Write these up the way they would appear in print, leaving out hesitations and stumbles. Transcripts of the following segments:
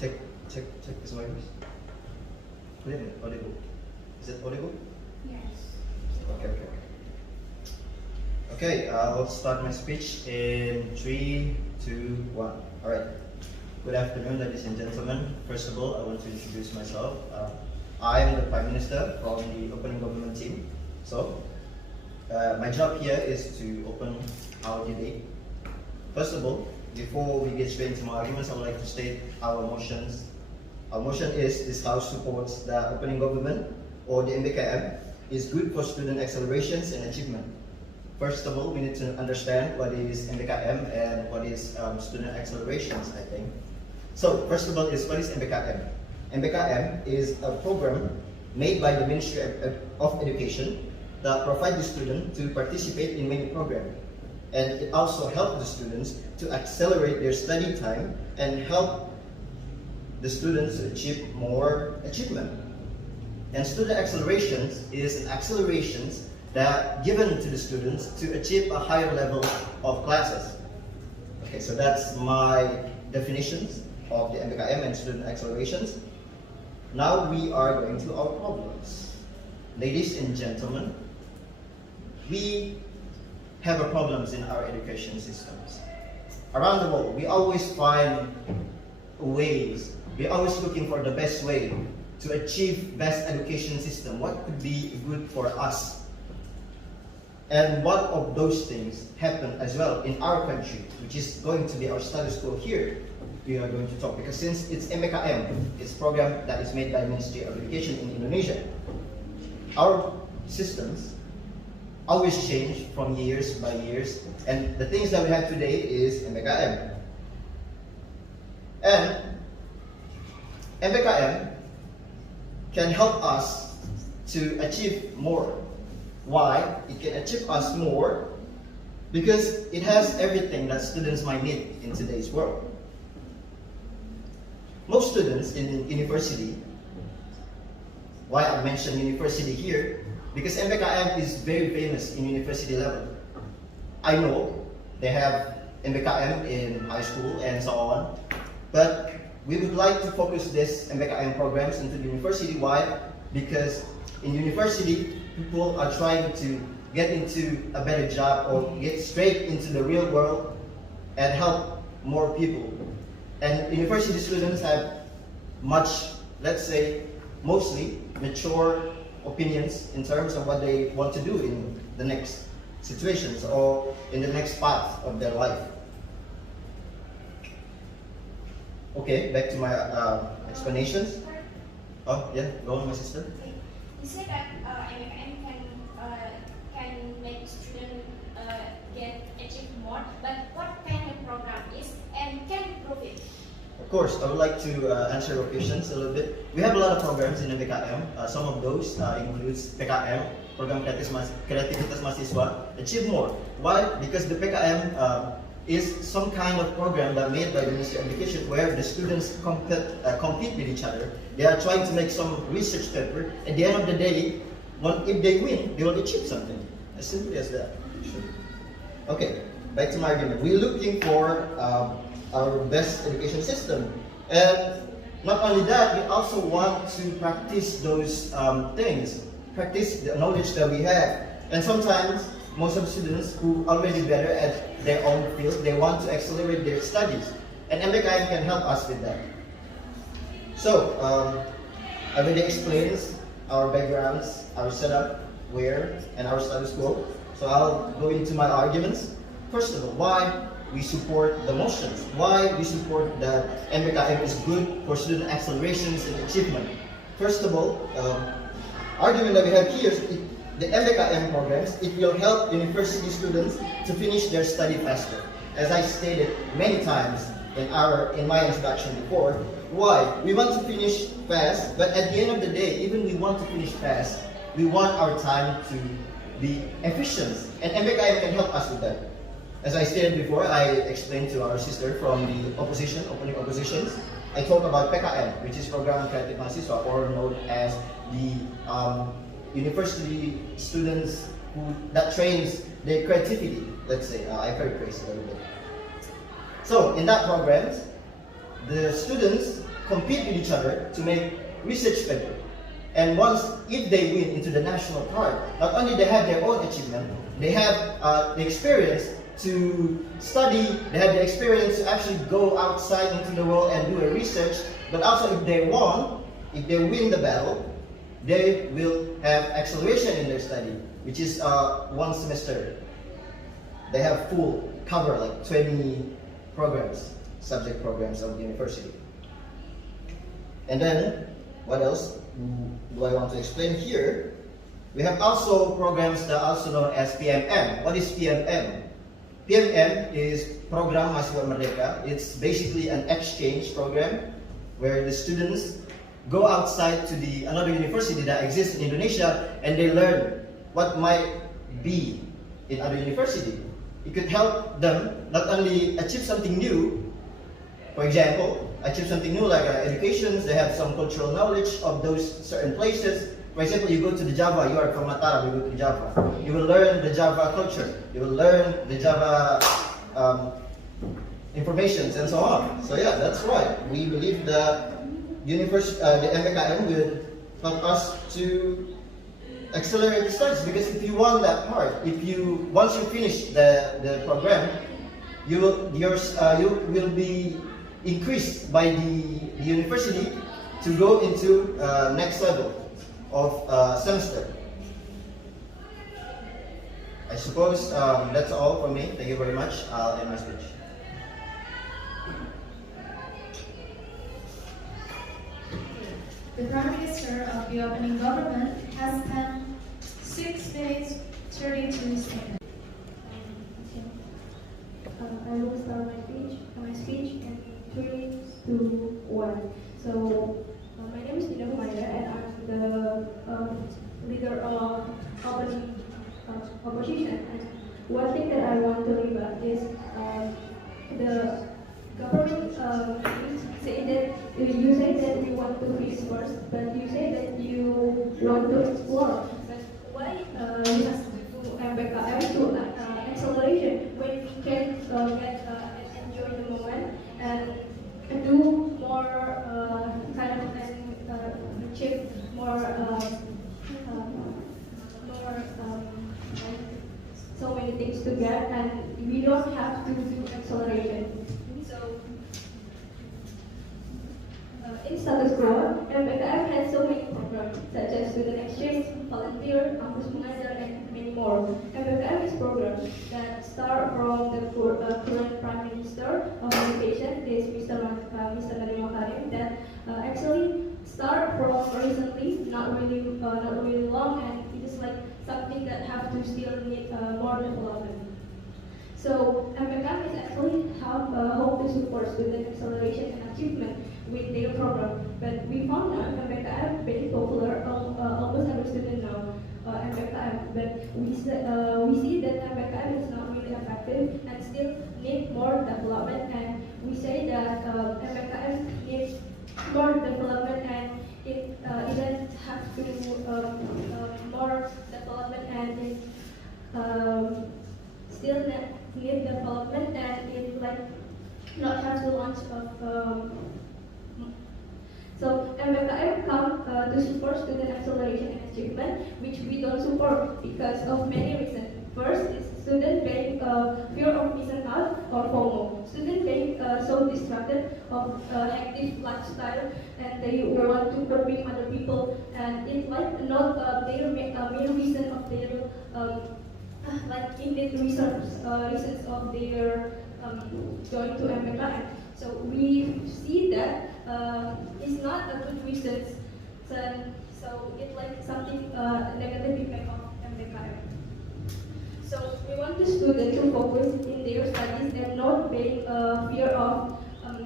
Check, check. Is my voice clear? Audible? Is it audible? Yes. Okay. Okay, I'll start my speech in 3, 2, 1. All right. Good afternoon, ladies and gentlemen. First of all, I want to introduce myself. I am the Prime Minister from the opening government team. So, my job here is to open our debate. First of all, before we get straight into my arguments, I would like to state our motions. Our motion is this House supports the opening government, or the MBKM, is good for student accelerations and achievement. First of all, we need to understand what is MBKM and what is student accelerations, I think. So, first of all, what is MBKM? MBKM is a program made by the Ministry of Education that provides the student to participate in many programs. And it also helps the students to accelerate their study time and help the students to achieve more achievement. And student accelerations is an accelerations that given to the students to achieve a higher level of classes. Okay, so that's my definitions of the MBKM and student accelerations. Now we are going to our problems. Ladies and gentlemen, we have problems in our education systems. Around the world, we always find ways, we're always looking for the best way to achieve best education system. What could be good for us? And one of those things happen as well in our country, which is going to be our study school here. We are going to talk because since it's MBKM, it's a program that is made by the Ministry of Education in Indonesia. Our systems always change from years by years, and the things that we have today is MBKM. And MBKM can help us to achieve more. Why? It can achieve us more because it has everything that students might need in today's world. Most students in university, why I mention university here, because MBKM is very famous in university level. I know they have MBKM in high school and so on, but we would like to focus this MBKM programs into the university. Why? Because in university, people are trying to get into a better job or get straight into the real world and help more people. And university students have much, let's say, mostly mature opinions in terms of what they want to do in the next situations or in the next path of their life. Okay, back to my explanations. Oh, yeah, go on, my sister. You said that MBKM can make students achieve more, but what kind of program is and can improve it? Of course, I would like to answer your questions a little bit. We have a lot of programs in MBKM. Some of those includes PKM, Program Kreativitas Mahasiswa, Achieve More. Why? Because the PKM is some kind of program that made by the Ministry of Education where the students compete with each other. They are trying to make some research paper. At the end of the day, if they win, they will achieve something. As simple as that. Okay, back to my argument. We're looking for our best education system. And not only that, we also want to practice those things, practice the knowledge that we have. And sometimes, most of the students who are already better at their own field, they want to accelerate their studies. And MBKM can help us with that. So, I already explained our backgrounds, our setup, where, and our study school. So I'll go into my arguments. First of all, why we support the motions, why we support that MBKM is good for student accelerations and achievement. First of all, argument that we have here is the MBKM programs, it will help university students to finish their study faster. As I stated many times in my introduction before, why? We want to finish fast, but at the end of the day, even we want to finish fast, we want our time to be efficient, and MBKM can help us with that. As I stated before, I explained to our sister from the opposition, opening oppositions, I talked about PKM, which is Program Kreativitas Mahasiswa, or known as the university students that trains their creativity, let's say. I paraphrase a little bit. So, in that program, the students compete with each other to make research paper. And if they win into the national part, not only they have their own achievement, they have the experience to study, they have the experience to actually go outside into the world and do a research, but also if they win the battle, they will have acceleration in their study, which is 1 semester. They have full cover, like 20 programs, subject programs of the university. And then, what else do I want to explain here? We have also programs that are also known as PMM. What is PMM? PMM is Program Mahasiswa Merdeka. It's basically an exchange program where the students go outside to another university that exists in Indonesia and they learn what might be in other university. It could help them not only achieve something new, for example, achieve something new like education, they have some cultural knowledge of those certain places. For example, you go to the Java, you are from Mataram, you go to Java. You will learn the Java culture, you will learn the Java informations and so on. So yeah, that's right. We believe the FKIP will help us to accelerate the studies, because if you want that part, once you finish the program, you will be increased by the university to go into next level of semester. I suppose that's all from me. Thank you very much. I'll end my speech. The Prime Minister of the opening government has spent 6 minutes 32 seconds. I will start my speech in 3, 2, 1. So, my name is Dina Humayra and I'm the leader of opening opposition. And one thing that I want to rebut is the government say that you say that you want to freeze first, but you say that you want to explore. But why you have to do MBKM to acceleration when we can get enjoy the moment and do more kind of achieve more so many things to get, and we don't have to do acceleration. So in status quo, MBKM has so many programs such as student exchange, volunteer, campus mengajar, and many more. MBKM is programs that start from the current Prime Minister of Education, this Mr. Mataram, that actually start from recently, not really long, and it is like something that have to still need more development. So MBKM is actually hope to support student acceleration and achievement with their program. But we found out MBKM very popular, almost every student know MBKM. But we see that MBKM is not really effective and still need more development. And we say that MBKM needs more development, and it even have to more development, and it still need development, and it like not have to launch of so MBKM come to support student acceleration and achievement, which we don't support because of many reasons. First is student being fear of missing out or FOMO. Student being so distracted of hectic lifestyle, and they want to copy other people, and it's like not their main reason of their like indeed reasons of their join to MBKM. So we see that it's not a good reason. So it's like something negative impact of MBKM. So we want the students to focus in their studies and not being fear of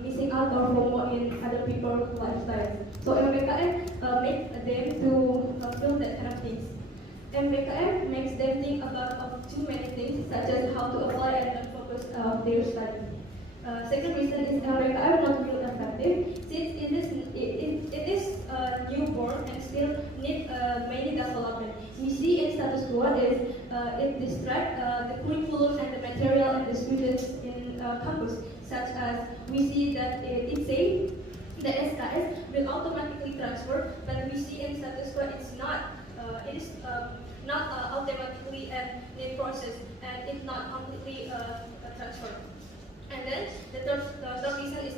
missing out or FOMO in other people's lifestyle. So MBKM make them to feel that kind of things. MBKM makes them think about too many things, such as how to apply and not focus their study. Second reason is MBKM not really effective, since it is newborn and still need many development. We see in status quo is it distract the curriculum and the material and the students in campus, such as we see that it says the SKS transfer, but we see in status quo it's not. It is not automatically a need process, and it's not completely a transfer. And then the third reason is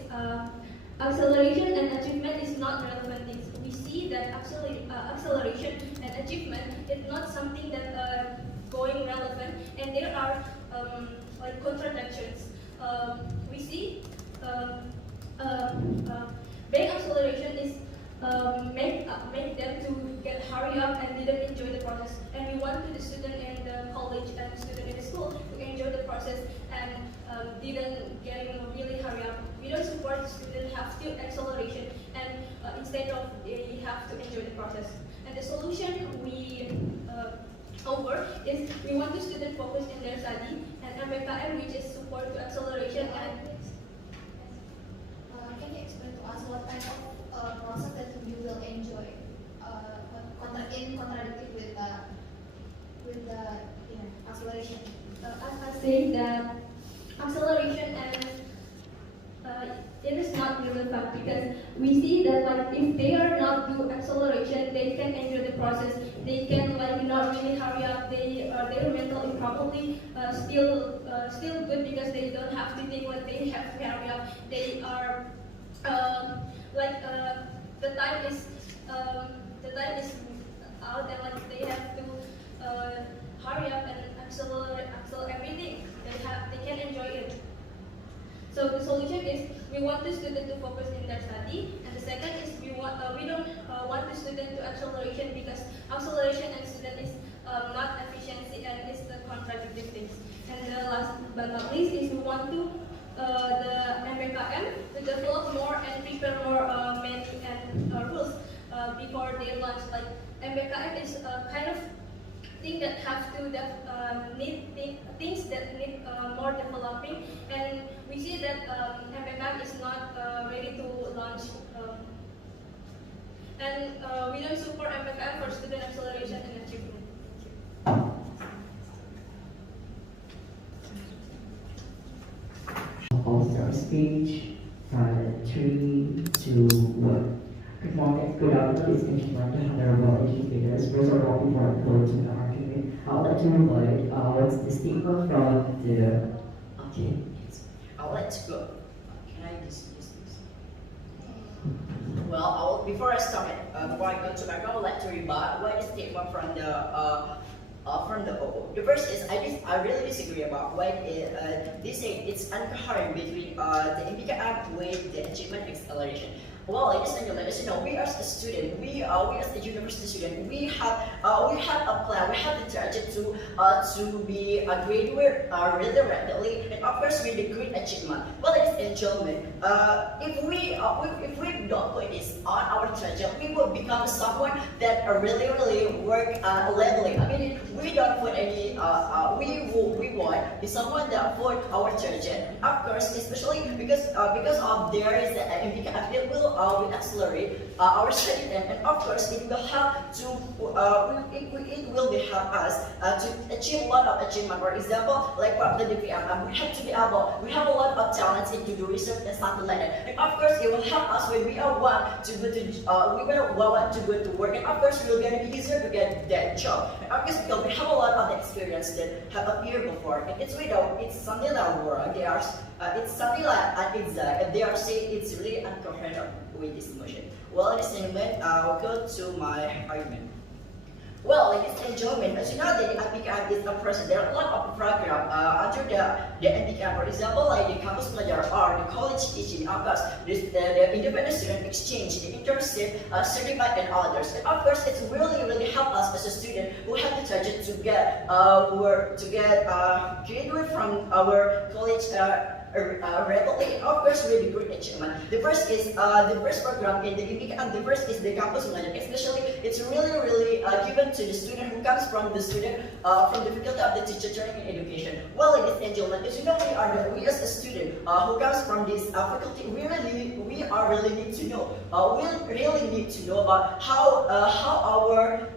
acceleration and achievement is not relevant things. We see that acceleration and achievement is not something that going relevant, and there are like contradictions. We see bank acceleration is make them to get hurry up and didn't enjoy the process. And we want the student in the college and the student in the school to enjoy the process and didn't getting really hurry up. We don't support the student have to acceleration and instead of they have to enjoy the process. And the solution we offer is we want the student focus in their study and MBKM which is support to acceleration and Can you explain to us what kind of process that you will enjoy? Contradicted with the acceleration. I say that acceleration and it is not relevant because we see that like if they are not do acceleration, they can enjoy the process. They can like not really hurry up. Their mental is probably still good because they don't have to think like they have to hurry up. They are the time is out and like they have to hurry up and accelerate everything. They can enjoy it. So the solution is we want the student to focus in their study, and the second is we don't want the student to acceleration because acceleration and student is not efficiency and is the contradictive things. And the last but not least is we want to the MBKM to develop more and prepare more many and rules before they launch. Like MBKM is a kind of thing that have to things that need more developing, and we see that MBKM is not ready to launch. And we don't support MBKM for student acceleration and achievement. All-star speech, 3, 2, 1. Good morning, good afternoon, ladies and gentlemen, honorable educators. First of all, before I go to the argument, I would like to invite what's the stigma from the... Okay, I would like to go. Can I just use this? Well, before I start, before I go to background, I would like to rebut what is statement from the OO. The first is I really disagree about what they say it's incoherent between the MBKM with the achievement acceleration. Well, ladies and gentlemen, as you know, we as a student, we as a university student, we have a plan, we have the target to be a graduate really rapidly, and of course with a great achievement. Well, ladies and gentlemen, if we don't put this on our target, we will become someone that really work leveling. I mean, we don't put any we want be someone that put our target. Of course, especially because of there is an MBKM, it will accelerate our study, and of course it will help to it will be help us to achieve a lot of achievement. For example, like for the DPM, we have to be able, we have a lot of talents into do research and something like that. And of course, it will help us when we want to go to want to go to work, and of course it will get it easier to get that job. And of course, because we have a lot of experience that have appeared before, and it's something like wrong. It's something like inexact, and they are saying it's really incoherent with this motion. Well, ladies and gentlemen, I'll go to my argument. Well, ladies and gentlemen, as you know, the MBKM is a process. There are a lot of programs under the MBKM. For example, like the campus pelajar or the college teaching, of course, the independent student exchange, the internship, certified, and others. And of course, it's really help us as a student who have the target to get graduate from our college. Rapidly, and of course with the great achievement. The first program in the MBKM. The first is the campus management. Especially, it's really given to the student who comes from the difficulty of the teacher training and education. Well, ladies and gentlemen, as you know, we as a student who comes from this faculty, we really need to know we really need to know about how our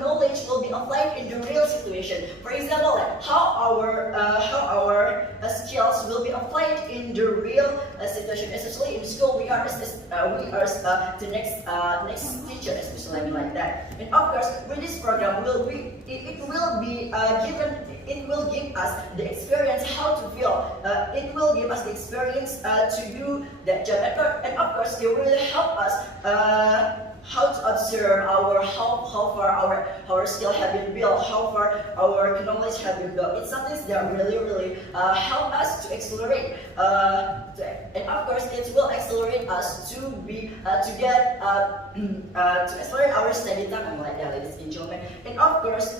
knowledge will be applied in the real situation. For example, like how our skills will be applied in the real situation. Especially in school, we are the next teacher, especially like that. And of course, with this program, it will give us the experience how to feel. It will give us the experience to do that job. And of course, it will help us how to observe how far our skill have been built, how far our knowledge have been built. It's something that really help us to accelerate. And of course, it will accelerate us to accelerate our study time, like that, ladies and gentlemen. And of course,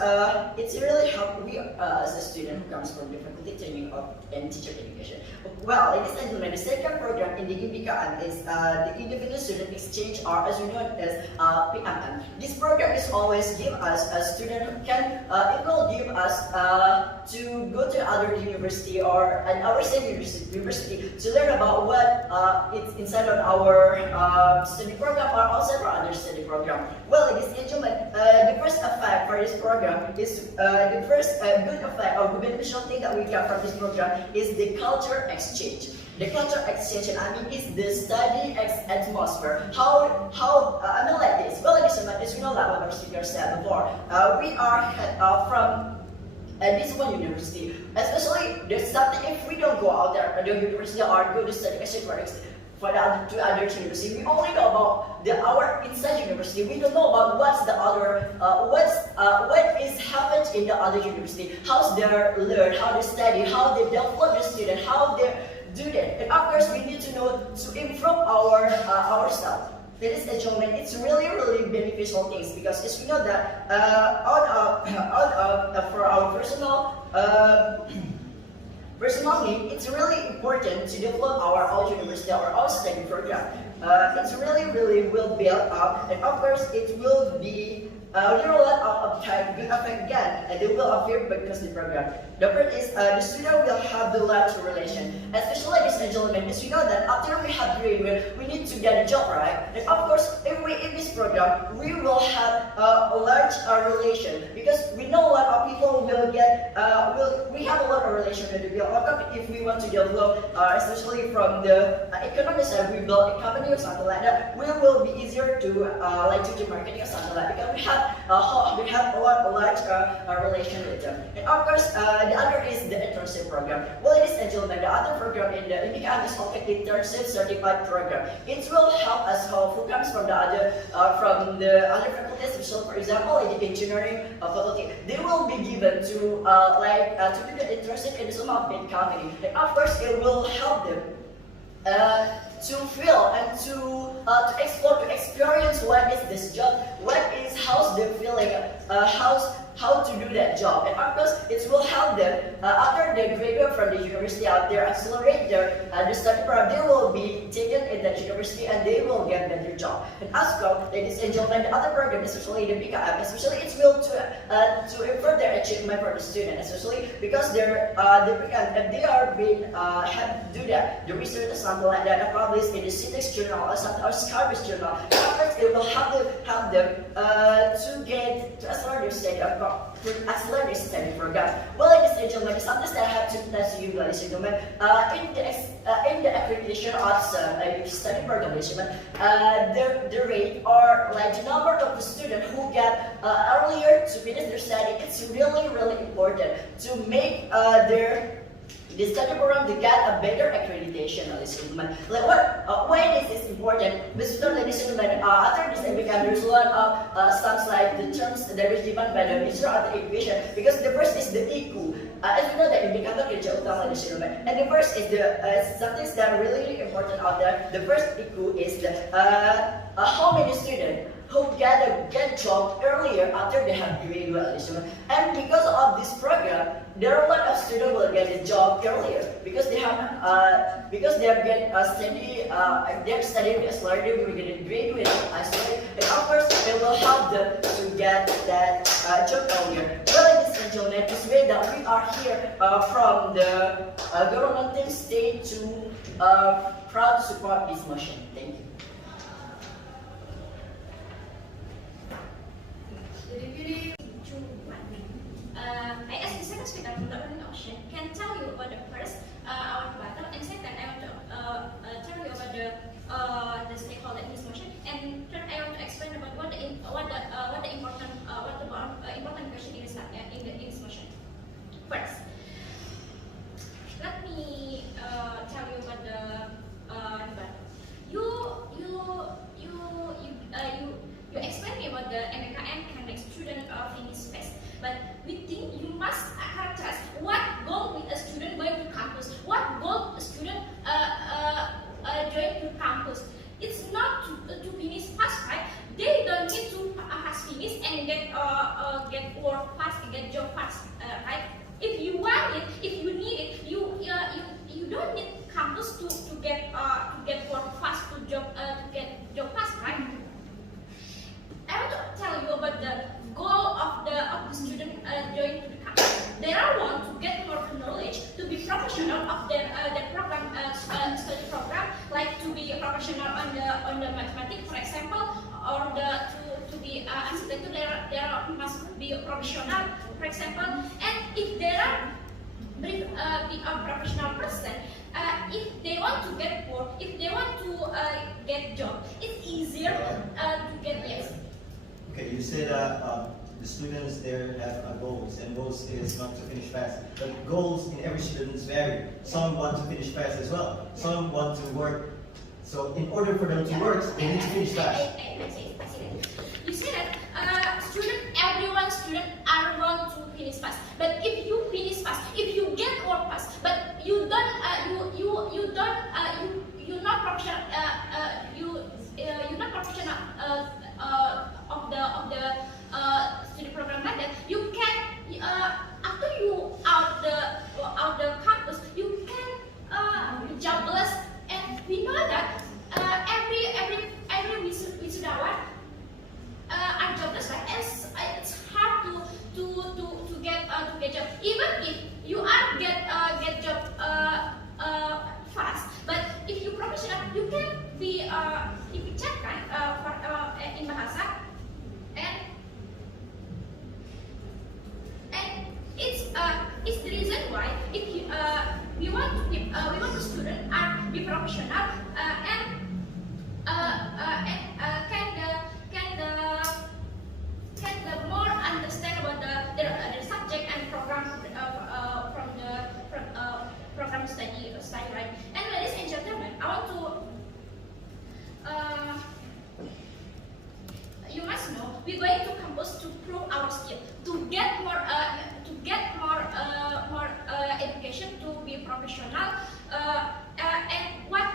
it's really help we as a student who comes from the faculty training and teacher education. Well, ladies and gentlemen, the second program in the IMBIKAan is the Individual Student Exchange, or as we know it as PMM. This program is always give us a student who can, it will give us to go to other university or our same university to learn about what is inside of our study program or outside of our other study program. Well, ladies and gentlemen, the first effect for this program is the first good effect or beneficial thing that we get from this program is the culture exchange. The culture exchange, and I mean, is the study atmosphere. I mean like this. Well, ladies and gentlemen, as you know, like what our speaker said before, we are from this one university. Especially, there's something if we don't go out there at the university or go to study exchange for the other university, we only know about our inside university. We don't know about what's the other, what is happened in the other university. How's they learn, how they study, how they develop the student, how they do that. And of course, we need to know to improve ourselves. Ladies and gentlemen, it's really beneficial things because as we know that for our personal need, it's really important to develop our university or our study program. It's really will build up, and of course, it will be there are a lot of good effect again, and they will appear because the program. The first is the student will have the large relation, especially ladies and gentlemen. As you know that after we have graduated, we need to get a job, right? And of course, if we in this program, we will have a large relation because we know a lot of people will get. We have a lot of relation with the build. If we want to develop, especially from the economic side, we build a company or something like that. We will be easier to like to do marketing or something like that because we have a large relation with them. And of course, the other is the internship program. Well, ladies and gentlemen, the other program in the IMBIKAan is called internship certified program. It will help us who comes from the other faculties, so for example, like the engineering faculty, they will be given to do the internship in some of the company. And of course, it will help them to feel and to explore, to experience what is this job, how's the feeling, how to do that job. And of course, it will help them after they graduate from the university out there, accelerate their the study program. They will be taken in that university and they will get better job. And ASCO, ladies and gentlemen, the other program, especially the PKM, especially it will to improve their achievement for the student, especially because they are being do that the research or something like that, published in the CITEX journal or Scarbus journal. It will help them to accelerate their study program. Well, ladies and gentlemen, something that I have to tell you, ladies and gentlemen, in the accreditation of study program, ladies and gentlemen, the rate or like the number of the students who get earlier to finish their study, it's really important to make the study program to get a better accreditation, ladies and gentlemen. Like why is this important? Because, ladies and gentlemen, after this there's a lot of stuff like the terms that is given by the Minister of Education. Because the first is the IQ. As we know that indikator kerja utama, ladies and gentlemen, and the first is the something that really important out there. The first IQ is the how many students who get job earlier after they have graduated. And because of this program, there are a lot of students will get a job earlier because they have they're studying as well, they will get graduated as well. And of course, they will help them to get that job earlier. Well, ladies and gentlemen, this way that we are here from the government state to proud to support this motion. Thank you. I ask the second speaker from the organization can tell you about the first our battle, and second I want to tell you about the stakeholder in this motion, and third I want to explain about what the important question in this motion. First, let me tell you about the debat. You explain me about the MKM can make student finish fast, but we think you must characterize what goal with a student going to campus, what goal a student join to campus. It's not to finish fast, right? They don't need to fast finish and get work fast and get job fast, right? If you want it, if you need it, you don't need campus to get work fast to get job fast, right? I want to tell you about the goal of the student joining to the campus. They are want to get more knowledge, to be professional of their program, study program, like to be professional on the mathematics, for example, or to be architect. There must be a professional, for example. And if there are be a professional person, if they want to get work, if they want to get job, it's easier to get yes. Okay, you said the students there have goals, and goals is not to finish fast. But goals in every student vary. Some want to finish fast as well. Some want to work. So in order for them to work, they need to finish fast. I see that. You say that everyone student are want to finish fast. But if you finish fast, if you get work fast, but you don't, you're not professional. You're not professional of the study program like that. You can after you out the campus, you can jobless, and we know that every wisudawan are jobless, right? It's hard to get job. Even if you are get job fast, but if you professional, you can be if you check right in Bahasa, and it's the reason why if you we want the student be professional and can the more understand about the subject and program from program study, right? And ladies and gentlemen, I want to you must know we're going to campus to prove our skill, to get more education, to be professional, and what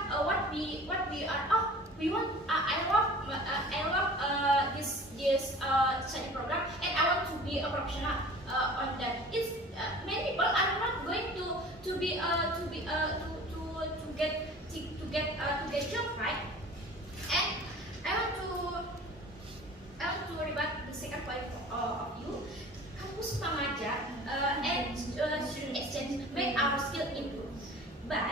we are. Oh, we want. I love this study program, and I want to be a professional on that. It's many people are not going to get job, right? And I want to rebut the second point of you. Kampus mengajar and student exchange make our skill improve. But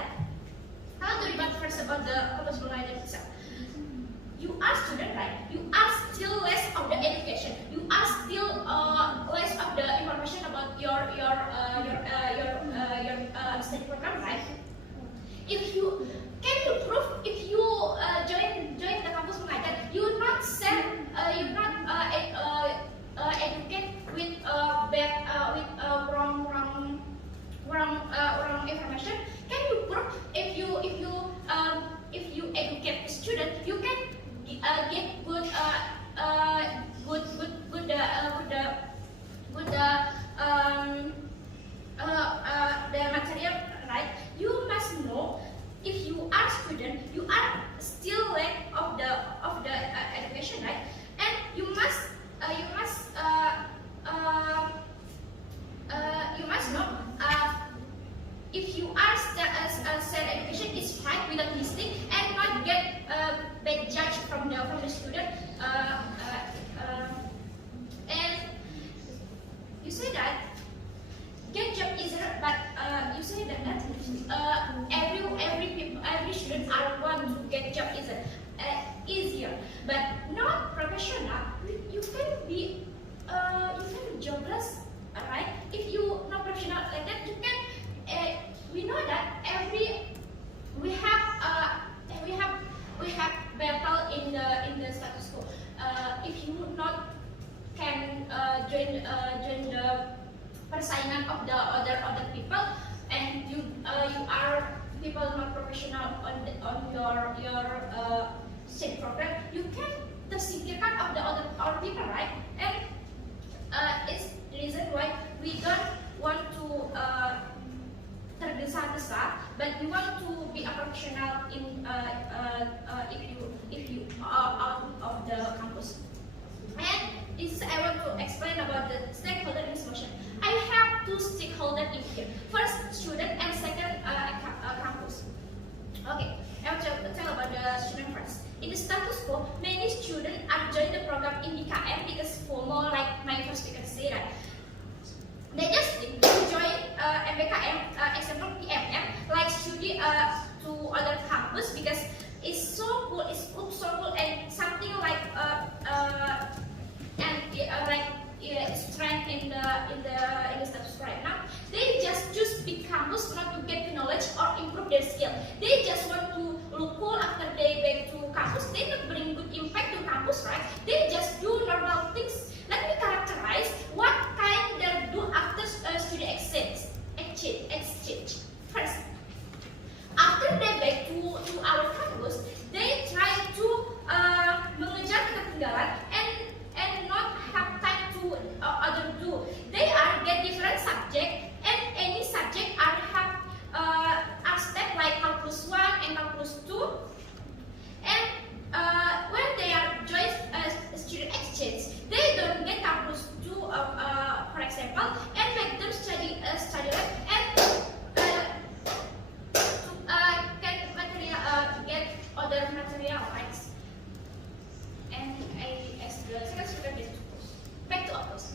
I want to rebut first about the kampus mengajar itself. You are student, right? You are still less of the education. You are still less of the information about your study program, right? If you prove if you join the kampus mengajar, you not educate with wrong information. Can you prove if you educate the student, you can get the material, right? You must know if you are student, you are still lack of the education, right? And you must know if you are self education is right without mistake and not get bad judge from the student. And you say that get job easier, but you say that every student are but not professional, you can be jobless, alright? If you not professional like that, you can. We know that we have battle in the status quo. If you not can join the persaingan of the other people, and you are people not professional on your state program, you can tersingkirkan of the other people, right? And it's the reason why we don't want to tergesa-gesa, but we want to be a professional in if you are out of the campus. And this I want to explain about the stakeholder in this motion. I have two stakeholders in here. First, student, and second, campus. Okay, I want to tell about the student first. In the status quo, many students are joining the program in DKM because FOMO, like my first speaker say, right? They just join MBKM, example PMM, like study to other campus because it's so cool, it's so cool, and something like strength in the status right now. They just choose big campus not to get the knowledge or improve their skill. They just want to look cool after they back to campus. They not bring good impact to campus, right? They just do normal things. Let me characterize what kind they do after student exchange. First, after they back to our campus, they try to mengejar ketertinggalan and not have time to other do. They are get different subject, and any subject are step like calculus 1 and calculus 2. And when they are join student exchange, they don't get calculus 2, for example, and make them study lab and get other material rights. And as the second student is back to Opus.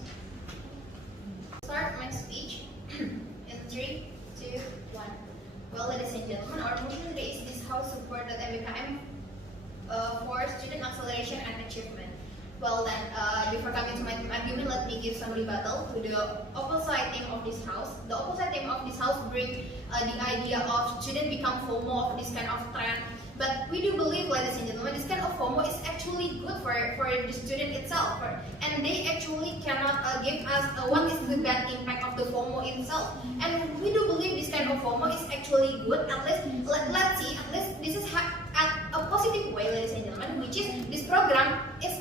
Start my speech in 3, 2, 1. Well, ladies and gentlemen, our motion today is this House support that MBKM for student acceleration and achievement. Well then, before coming to my argument, let me give some rebuttal to the opposite theme of this house. The opposite theme of this house bring the idea of student become FOMO of this kind of trend. But we do believe, ladies and gentlemen, this kind of FOMO is actually good for the student itself, and they actually cannot give us what is the bad impact of the FOMO itself. And we do believe this kind of FOMO is actually good. At least let's see, at least this is a positive way, ladies and gentlemen, which is this program is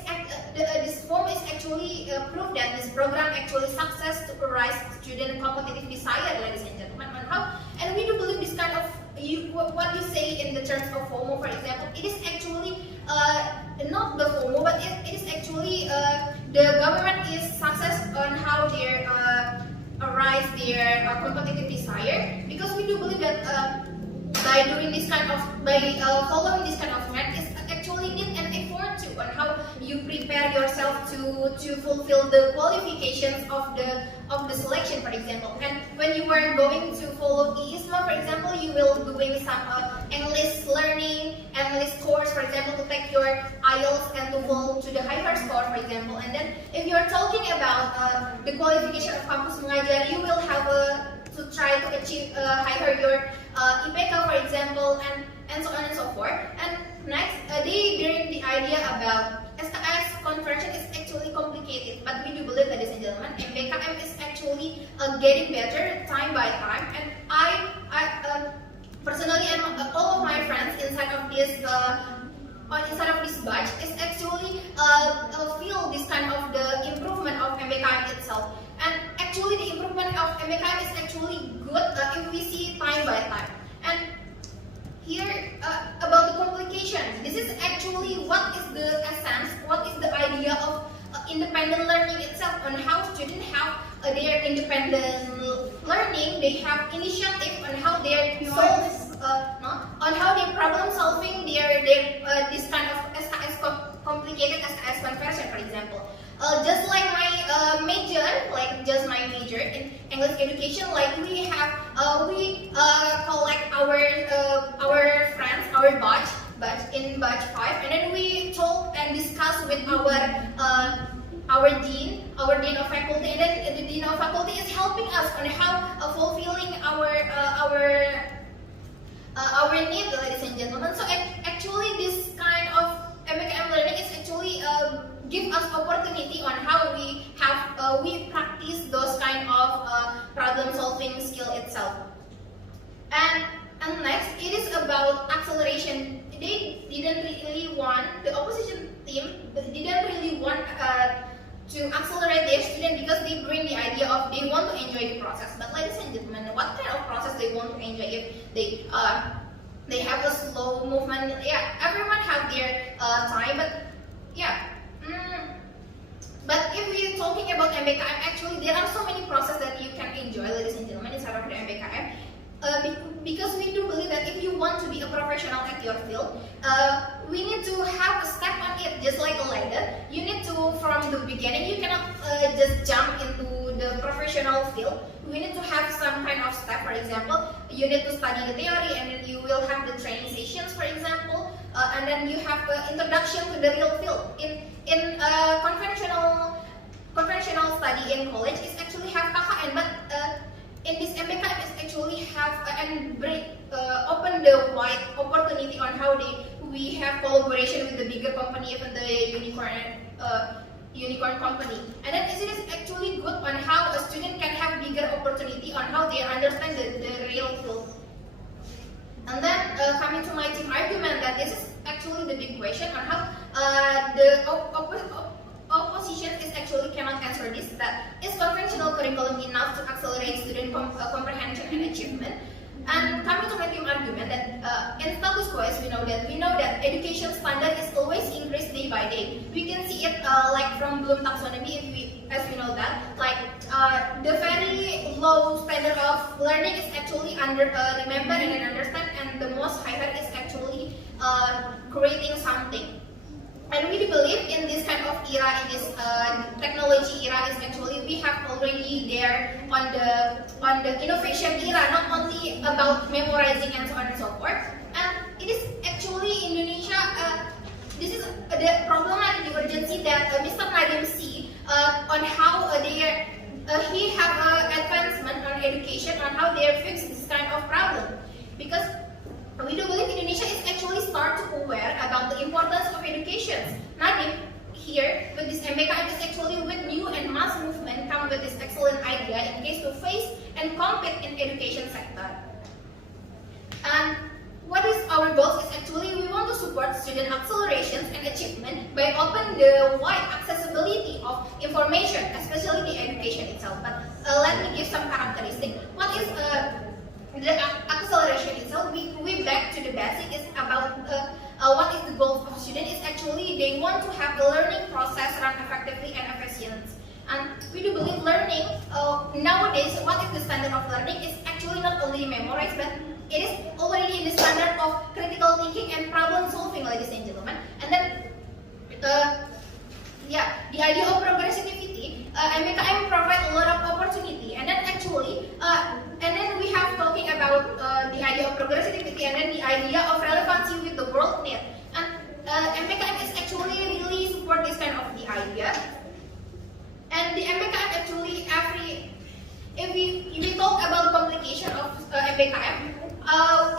this FOMO is actually proof that this program actually success to rise student competitive desire, ladies and gentlemen. And we do believe this kind of what you say in the terms of FOMO, for example, it is actually not the FOMO, but it is actually the government is success on how they arise their competitive desire, because we do believe that by following this kind of method is actually need an effort to on how you prepare yourself to fulfill the qualifications of the selection, for example. And when you are going to follow ISMA, for example, you will doing some English learning, English course, for example, to take your IELTS and to fall to the higher score, for example. And then if you are talking about the qualification of kampus mengajar, you will have to try to achieve higher your IPK, for example, and so on and so forth. And next, they bring the idea about SKS conversion is actually complicated, but we do believe, ladies and gentlemen, MBKM is actually getting better time by time. And I personally, and all of my friends inside of this batch is actually feel this kind of the improvement of MBKM itself. And actually, the improvement of MBKM is actually good if we see time by time. And here about the complications, this is actually what is the essence, what is the idea of independent learning itself, on how students have their independent learning. They have initiative on how they on how they problem solving their this kind of SKS complicated SKS conversion, for example. Just like my major in English education, like we collect our friends, our batch in batch 5, and then we talk and discuss our dean of faculty, and then the dean of faculty is helping us on how fulfilling our need, ladies and gentlemen. So actually, this kind of MBKM learning is actually give us opportunity on how we practice those kind of problem solving skill itself. And next, it is about acceleration. They didn't really want, the opposition team didn't really want to accelerate their student because they bring the idea of they want to enjoy the process. But ladies and gentlemen, what kind of process they want to enjoy if they have a slow movement? Yeah, everyone have their time, but yeah. But if we're talking about MBKM, actually there are so many processes that you can enjoy, ladies and gentlemen, inside of the MBKM. Because we do believe that if you want to be a professional at your field, we need to have a step on it, just like a ladder. You need to, from the beginning, you cannot just jump into the professional field. We need to have some kind of step. For example, you need to study the theory, and then you will have the training sessions, for example, and then you have the introduction to the real field. In conventional study in college, is actually have KKN, but in this MBKM is actually have open the wide opportunity on how we have collaboration with the bigger company, even the unicorn company. And then it is actually good on how a student can have bigger opportunity on how they understand the real field. And then coming to my team argument, that this is actually the big question on how the opposition is actually cannot answer this, that is conventional curriculum enough to accelerate student comprehension and achievement? And coming to my team argument, that in status quo, as we know that education standard is always increased day by day. We can see it like from Bloom taxonomy, as we know that, like the very low standard of learning is actually remember and then understand, and the most higher is actually creating something. And we believe in this kind of era, in this technology era, is actually we have already there on the innovation era, not only about memorizing and so on and so forth. And it is actually Indonesia. This is the problem and the urgency that Mr. Nadim see on how he have advancement on education, on how they fix this kind of problem, because we do believe Indonesia is actually start to aware about the importance of education. Nadim here with this MBKM is actually with new and mass movement come with this excellent idea in case to face and compete in education sector. And what is our goals is actually we want to support student acceleration and achievement by opening the wide accessibility of information, especially the education itself. But let me give some characteristics. What is the acceleration itself? We back to the basic is about what is the goal of student is actually they want to have the learning process run effectively and efficient. And we do believe learning nowadays, what is the standard of learning is actually not only memorized, but it is already in the standard of critical thinking and problem solving, ladies and gentlemen. And then the idea of progressivity, MBKM provide a lot of opportunity, and then actually and then we have talking about the idea of progressivity, and then the idea of relevancy with the world need. And MBKM is actually really support this kind of the idea. And the MBKM actually if we talk about complication of MBKM,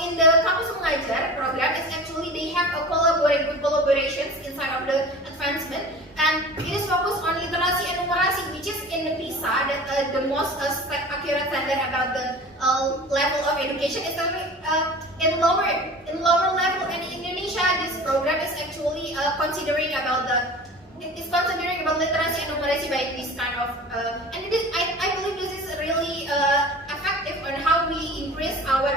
in the Kampus Mengajar program is actually they have a good collaborations inside of the advancement, and it is focused on literacy and numeracy, which is in the PISA that the most accurate standard about the level of education is in lower level. And in Indonesia, this program is actually considering about literacy and numeracy by this kind of and I believe this is really effective on how we increase our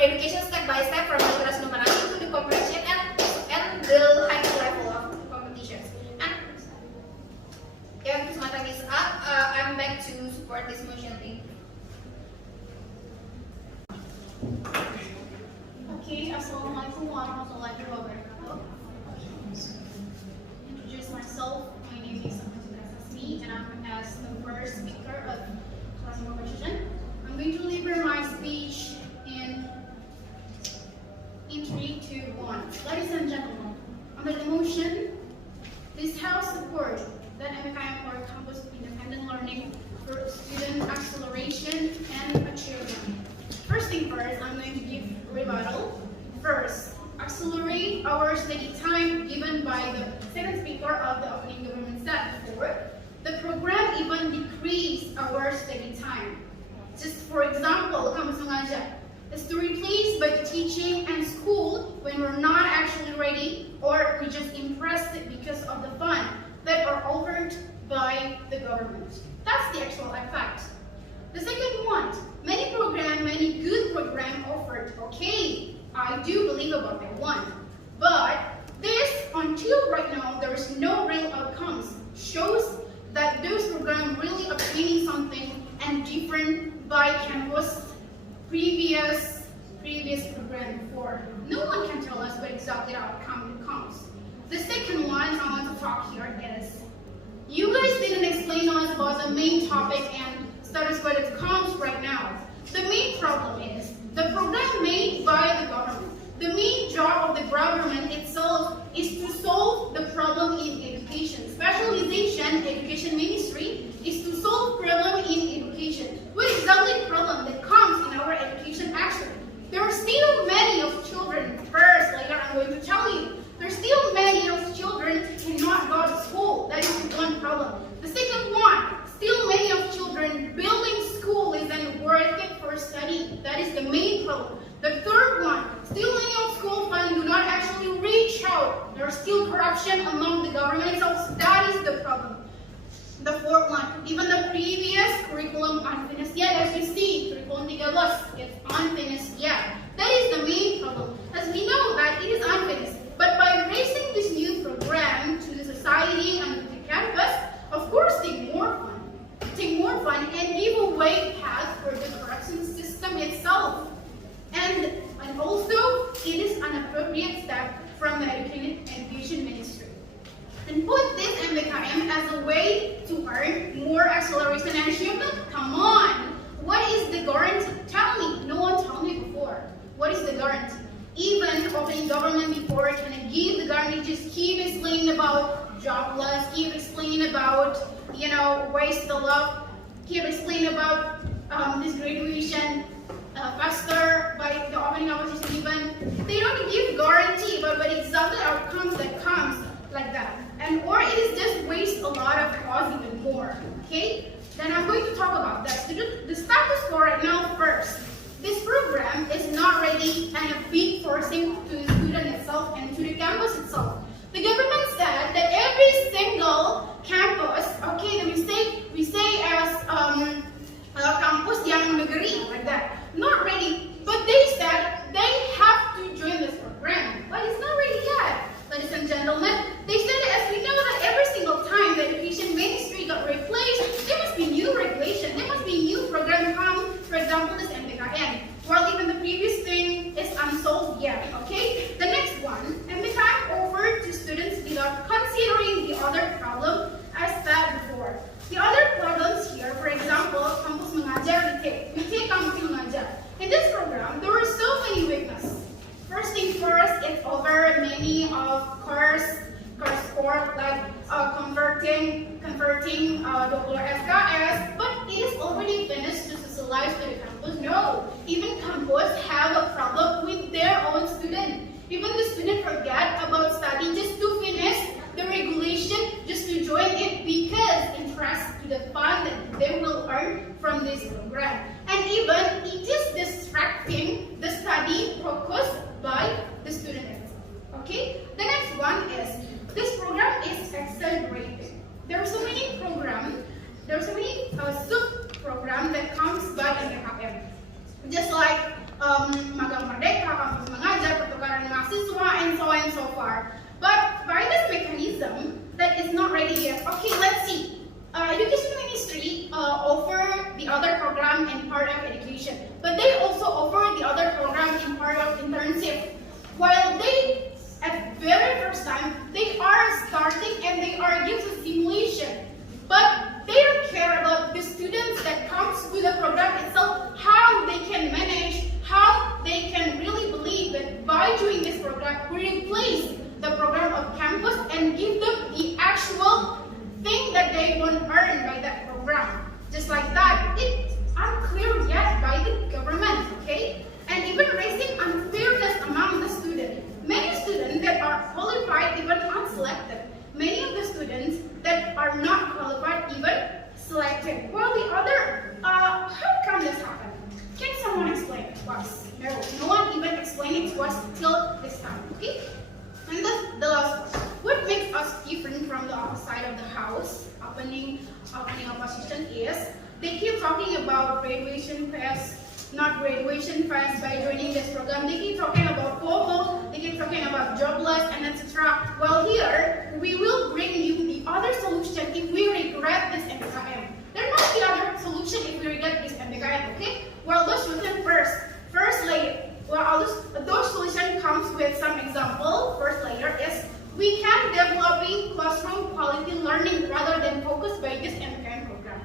education step by step from literacy numeracy to the comprehension and the high level of competitions. And yeah, because my time is up, I'm back to support this motion. Thank you. Okay, Assalamualaikum warahmatullahi wabarakatuh. Introduce myself. My name is Kompetisi, and I'm as the first speaker of class competition. I'm going to deliver my speech in 3, 2, 1. Ladies and gentlemen, under the motion This helps support that MKM or campus independent learning for student acceleration and achievement. First thing first, I'm going to give rebuttal. First, accelerate our study time given by the second speaker of the opening government said before. The program even decreased our study time. Just for example, kampus mengajar is to replace by the teaching and school when we're not actually ready or we just impressed because of the fund that are offered by the government. That's the actual effect. The second one, many good programs offered. Okay, I do believe about that one. But this, until right now, there is no real outcomes. Shows that those programs really obtaining something and different by campus previous program before. No one can tell us what exactly outcome it comes. The second one I want to talk here is, you guys didn't explain to us about the main topic and status what it comes right now. The main problem is, the program made by the government. The main job of the government itself is to solve the problem in education. Specialization, education ministry, is to solve problem in education. What is exactly the problem that comes in our education actually? There are still many of children, first, later I'm going to tell you, there are still many of children cannot go to school. That is one problem. The second one, still many of children building school isn't worth it for study. That is the main problem. The third one, still many of school funds do not actually reach out. There is still corruption among the government itself. So that is the problem. The fourth one, even the previous curriculum unfinished yet, as you see, curriculum 13, it's unfinished yet. That is the main problem, as we know that it is unfinished. But by raising this new program to the society and to the campus, of course, take more fun and give a way path for the correction system itself. And also, it is an appropriate step from the education ministry. And put this MBKM as a way to earn more acceleration and achievement? Come on! What is the guarantee? Tell me. No one told me before. What is the guarantee? Even opening government before can give the guarantee, just keep explaining about jobless, keep explaining about, waste the love, keep explaining about this graduation faster by the opening opposition even. They don't give guarantee about what exactly outcomes that comes like that. Or it is just waste a lot of cost even more. Okay? Then I'm going to talk about that. The status quo right now first. This program is not ready and a big forcing to the student itself and to the campus itself. The government said that every single campus, okay, we say as campus yang negeri, like that, not ready, but they said they have to join this program, but it's not ready yet. Ladies and gentlemen, they said that as we know that every single time the education ministry got replaced, there must be new regulation, there must be new program come, for example, this MBKM. Well, even the previous thing is unsolved yet, okay? The next one, MBKM offered to students without considering the other problem as said before. The other problems here, for example, kampus mengajar, we take kampus mengajar. In this program, there are so many weaknesses. First thing first, it's over many of course sport like converting SKS, but it is already finished to socialize to the campus. No, even campus have a problem with their own student. Even the student forget about study just to finish the regulation, just to join it because interest to the fund that they will earn from this program. And even it is distracting the study focus by the students. Okay? The next one is, this program is accelerated. There are so many programs, there are so many sub-programs that comes by MBKM. Just like Magang Merdeka, Kampus Mengajar, Pertukaran Mahasiswa, and so on and so forth. But by this mechanism that is not ready yet. Okay, let's see. Education Ministry offer the other program in part of education, but they also offer the other program in part of internship. While they, at very first time, they are starting and they are giving a simulation, but they don't care about the students that comes to the program itself, how they can manage, how they can really believe that by doing this program, we replace the program of campus and give them the by that program. Just like that, it's unclear yet by the government, okay? And even raising unfairness among the students. Many students that are qualified even unselected. Many of the students that are not qualified even selected. While the other, how come this happened? Can someone explain it to us? No one even explained it to us till this time, okay? And the last one. What makes us different from the outside of the house, opening opposition is, they keep talking about graduation fest, not graduation fest by joining this program. They keep talking about FORKOM, they keep talking about jobless and etc. While here, we will bring you the other solution if we regret this MBKM. There must be other solution if we regret this MBKM, okay? Well, those solution first layer. Well, those solution comes with some example. First layer is we can developing classroom quality learning rather than focus by this MBKM program.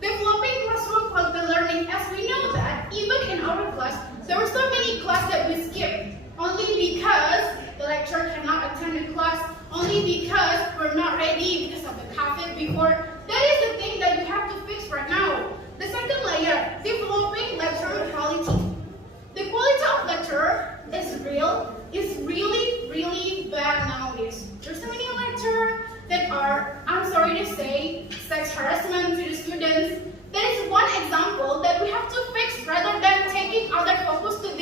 Developing classroom quality learning, as we know that even in our class, there were so many classes that we skipped only because the lecturer cannot attend the class, only because we're not ready because of the cafe before. That is the thing that we have to fix right now. The second layer, developing lecture quality. The quality of lecture is really bad nowadays. There's so many lecturers that are, I'm sorry to say, sex harassment to the students. That is one example that we have to fix rather than taking other focus to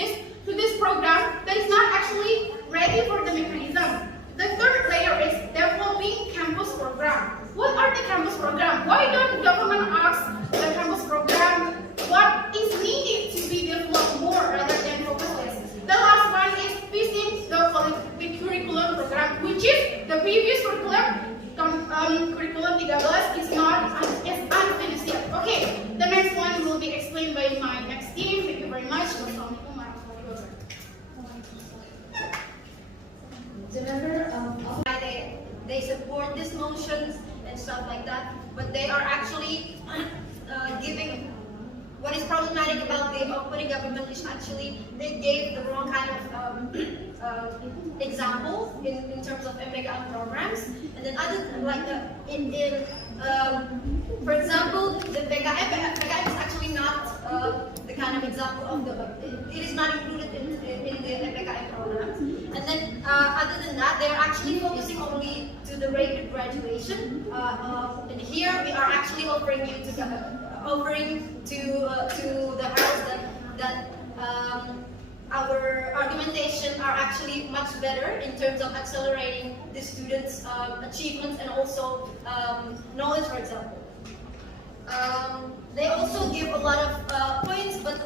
this program that is not actually ready for the mechanism. The third layer is developing campus program. What are the campus program? Why don't government ask the campus program what is needed to be developed more rather than focus this? The last one is fixing the curriculum program, which is the previous curriculum 13 is unfinished yet. Okay, the next one will be explained by my next team. Thank you very much. Wassalamualaikum warahmatullahi wabarakatuh. The member of They support these motions and stuff like that, but they are actually giving. What is problematic about the opening government is actually they gave the wrong kind of example in terms of MBKM programs, and then other like for example, the FKIP is actually not the kind of example of it is not included in the FKIP programs. And then other than that, they are actually focusing only to the rate of graduation. And here we are actually offering to the house that our argumentation are actually much better in terms of accelerating the students' achievements and also knowledge, for example. They also give a lot of points, but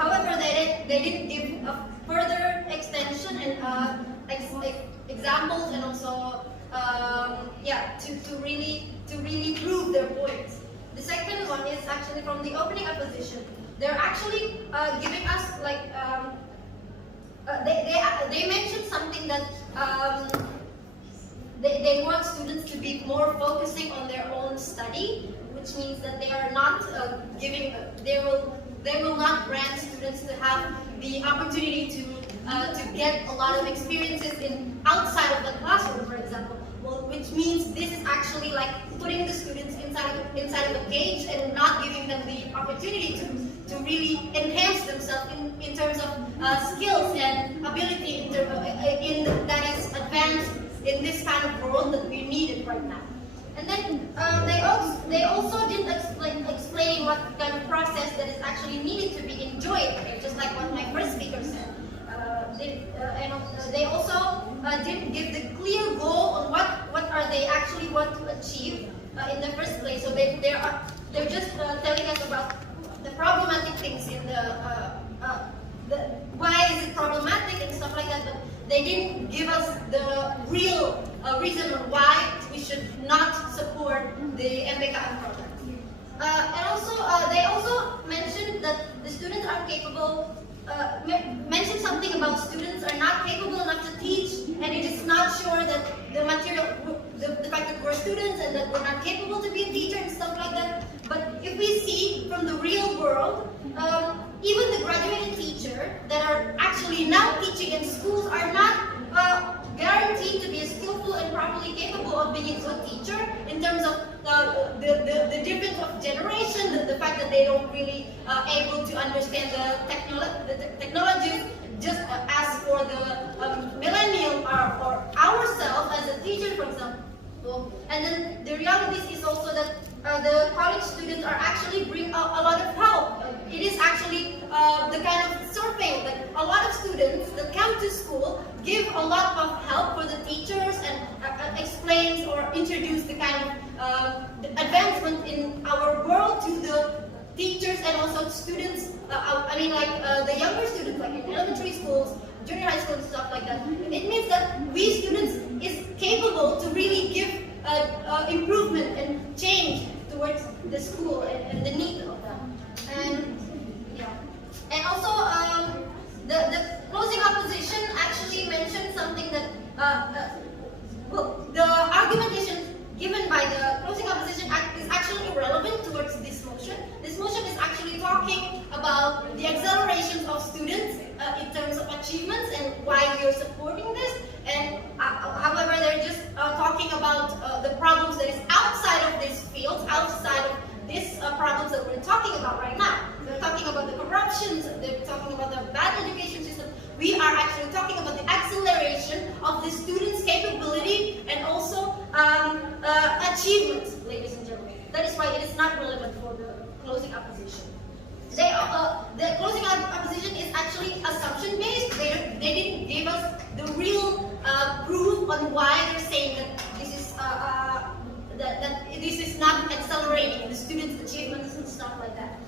however they didn't give a further extension and examples and also to really prove their points. The second one is actually from the opening opposition. They're actually giving us like they mentioned something that they want students to be more focusing on their own study, which means that they are not they will not grant students to have the opportunity to get a lot of experiences in outside of the classroom, for example. Well, which means this is actually like putting the students inside of a cage and not giving them the opportunity to really enhance themselves in terms of skills and ability that is advanced in this kind of world that we need right now. And then they also didn't explain what kind of process that is actually needed to be enjoyed, just like what my first speaker said. They also didn't give the clear goal on what are they actually want to achieve in the first place. So they're just telling us about the problematic things in the why is it problematic and stuff like that, but they didn't give us the real reason on why we should not support the MBKM program. And also, they also mentioned that the students are capable. Mentioned something about students are not capable enough to teach, and it is not sure that the material, the fact that we're students and that we're not capable to be a teacher and stuff like that. But if we see from the real world, even the graduated teacher that are actually now teaching in schools are not guaranteed to be skillful and properly capable of being a good teacher in terms of the difference of generation, the fact that they don't really able to understand the technologies, just as for the millennial or ourselves as a teacher, for example. And then the reality is also that the college students are actually bring a lot of help. It is actually the kind of survey, like a lot of students that come to school give a lot of help for the teachers and explains or introduce the kind of advancement in our world to the teachers and also students. I mean, like the younger students, like in elementary schools, junior high school, and stuff like that. It means that we students is capable to really give improvement and change towards the school and the need of them. And yeah, and also the closing opposition actually mentioned something that well, the argumentation given by the closing opposition is actually irrelevant towards this motion. This motion is actually talking about the accelerations of students in terms of achievements and why we are supporting this. And however, they're just talking about the problems that is outside of this field, outside of these problems that we're talking about right now. They're talking about the corruptions, they're talking about the bad education system. We are actually talking about the acceleration of the students' capability and also achievements, ladies and gentlemen. That is why it is not relevant for the closing opposition. The closing opposition is actually assumption-based. They didn't give us the real proof on why they're saying that this is that this is not accelerating the students' achievements and stuff like that.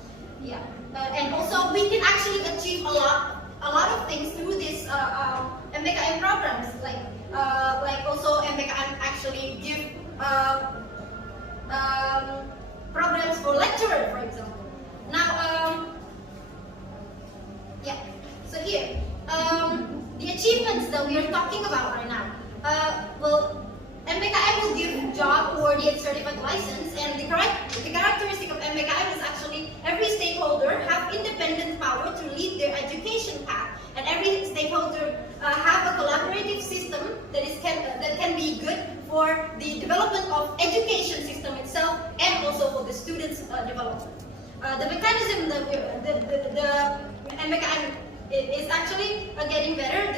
Yeah, and also we can actually achieve a lot of things through this MBKM programs. Like also MBKM actually give programs for lecturer, for example. Now, yeah. So here, the achievements that we are talking about right now. Well, MBKM will give job awarded certified license, and the characteristic of MBKM is actually every stakeholder have independent power to lead their education path, and every stakeholder have a collaborative system that can be good for the development of education system itself and also for the students' development. The mechanism that the MBKM is actually getting better.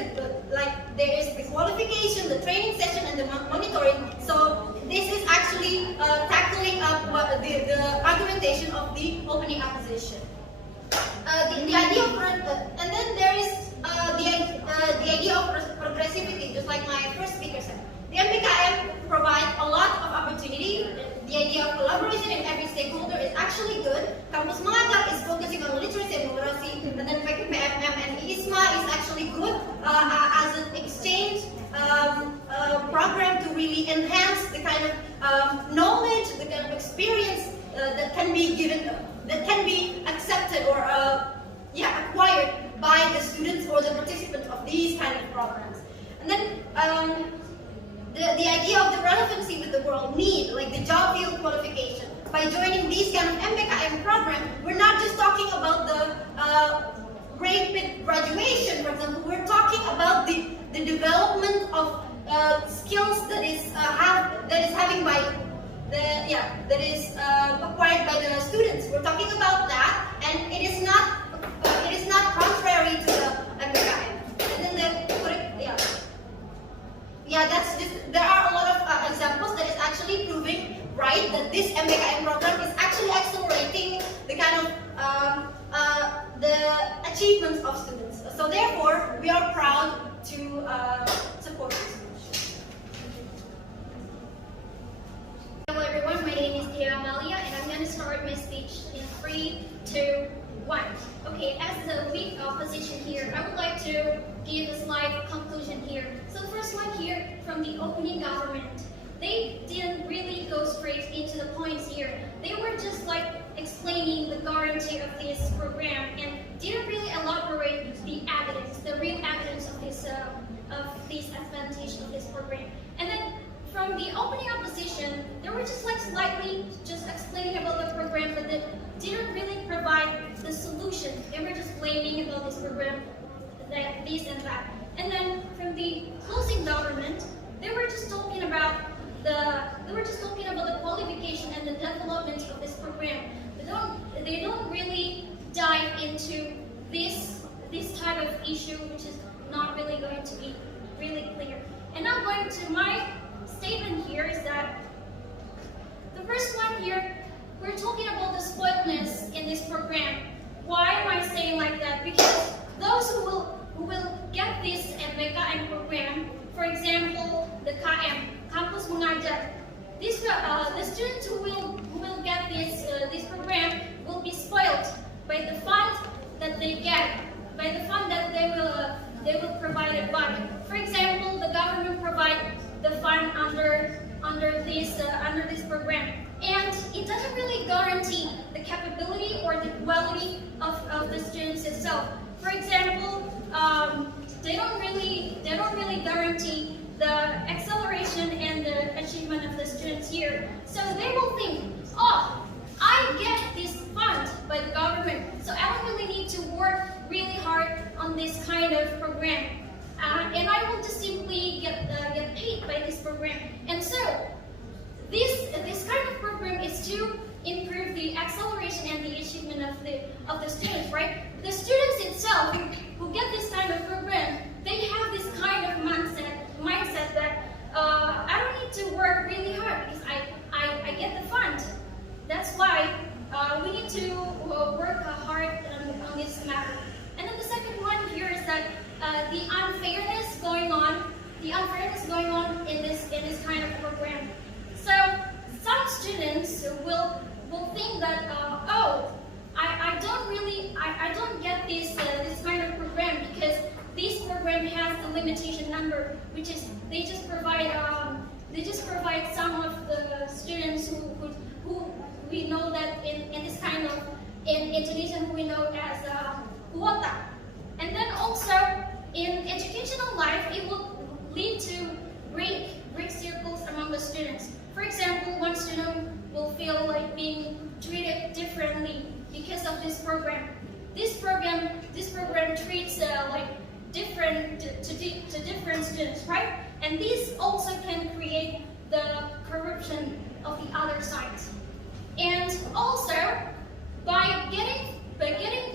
Like there is the qualification, the training session, and the monitoring. So this is actually tackling up the argumentation of the opening opposition. The idea of and then there is the idea of progressivity, just like my first speaker said. The MBKM provides a lot of opportunity. The idea of collaboration in every stakeholder is actually good. Kampus Mataram is focusing on literacy and numeracy, and then FKIP and ISMA is actually good as an exchange program to really enhance the kind of knowledge, the kind of experience that can be given, that can be accepted or acquired by the students or the participants of these kind of programs. And then the idea of the relevancy with the world need, like the job field qualification. By joining these kind of MBKM program, we're not just talking about the rapid graduation, for example. We're talking about the development of skills that is acquired by the students. We're talking about that, and it is not contrary to the MBKM. And then that's just, there are a lot of examples that is actually proving right that this MBKM program is actually accelerating the kind of the achievements of students. So therefore, we are proud to support this motion. Hello everyone, my name is Tia Amalia, and I'm going to start my speech in 3, 2, 1. Okay, as the weak opposition here, I would like to give a slight conclusion here. So the first one here from the opening government, they didn't really go straight into the points here. They were just like explaining the guarantee of this program and didn't really elaborate the evidence, the real evidence of this advantage of this program. And then from the opening opposition, they were just like slightly just explaining about the program, but they didn't really provide the solution. They were just blaming about this program, like this and that. And then from the closing government, they were just talking about the we're talking about the spoiledness in this program. Why am I saying like that? Because those who will get this MBKM program, for example, the KM, Kampus Mengajar, the students who will get this program will be spoiled by the fund that they get, by the fund that they will provide a budget. For example, the government provide the fund under this program, and it doesn't really guarantee the capability or the quality of the students itself. For example, they don't really guarantee the acceleration and the achievement of the students here. So they will think, oh, I get this fund by the government, so I don't really need to work really hard on this kind of program, and I will just simply get paid by this program. And so this kind of program is to improve the acceleration and the achievement of the students, right? The students itself who get this kind of program, they have this kind of mindset that I don't need to work really hard because I get the fund. That's why we need to work hard on this matter. And then the second one here is that the unfairness going on in this kind of program. So some students will think that oh, I don't get this kind of program because this program has a limitation number, which is they just provide some of the students who we know that in this kind of in Indonesian we know as kuota. And then also in educational life it will lead to break circles among the students. For example, one student will feel like being treated differently because of this program. This program treats like different to different students, right? And this also can create the corruption of the other side. And also by getting